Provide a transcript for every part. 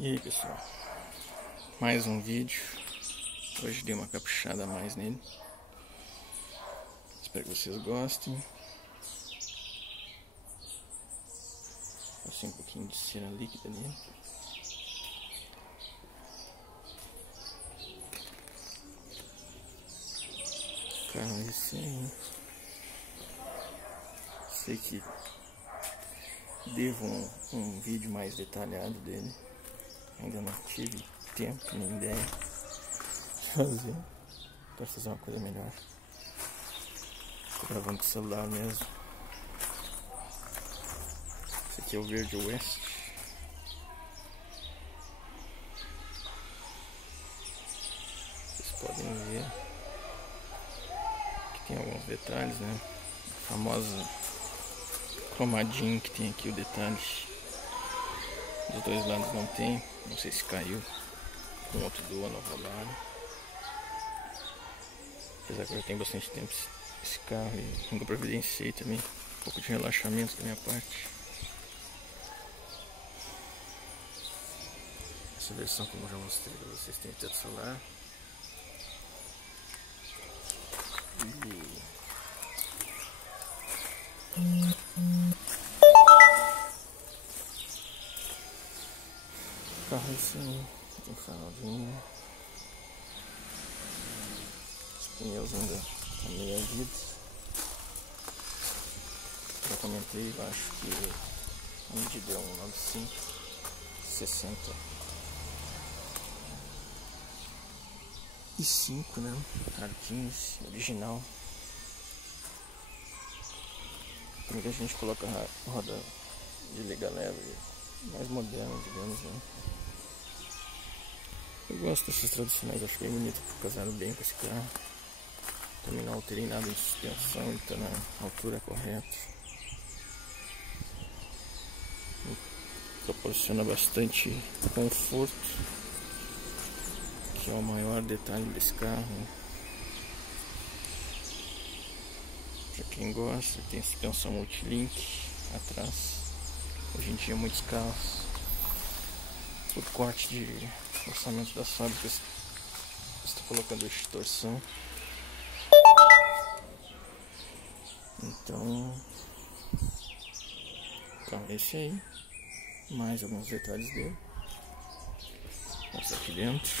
E aí pessoal, mais um vídeo. Hoje dei uma caprichada a mais nele. Espero que vocês gostem. Passei um pouquinho de cera líquida nele. Carro recém. Sei que devo um vídeo mais detalhado dele. Ainda não tive tempo nem ideia de fazer. Para fazer uma coisa melhor. Tô gravando com o celular mesmo. Esse aqui é o Verde West. Vocês podem ver que tem alguns detalhes, né? A famosa cromadinha que tem aqui, o detalhe. Dos dois lados não tem. Não sei se caiu com outro do ano roubado. Apesar que eu já tenho bastante tempo esse carro e nunca providenciei também. Um pouco de relaxamento da minha parte. Essa versão, como eu já mostrei para vocês, tem teto solar. Carro assim, tem farolzinho. Os pneus ainda estão meio erguidos. Já comentei, eu acho que a medida é um 95, né? Hardins, original. Muita gente coloca roda de liga leve, mais moderna, digamos, né? Eu gosto dessas tradicionais, acho bem bonito, casaram bem com esse carro. Também não alterei nada de suspensão, ele está na altura correta. Proporciona bastante conforto, que é o maior detalhe desse carro. Para quem gosta, tem suspensão multilink atrás. Hoje em dia muitos carros, por corte de orçamento das fábricas, estão colocando eixo de torção. Então esse aí. Mais alguns detalhes dele. Mostra aqui dentro.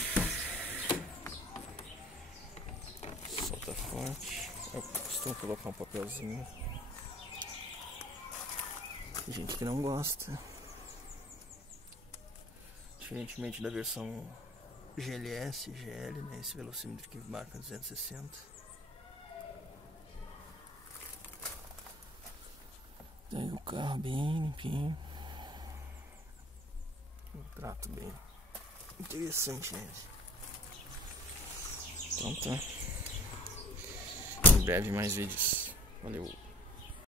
Solta forte. Eu costumo colocar um papelzinho. Tem gente que não gosta. Diferentemente da versão GLS, GL, né? Esse velocímetro que marca 260. Tem o carro bem limpinho. Um trato bem interessante nele. Então tá. Em breve mais vídeos. Valeu.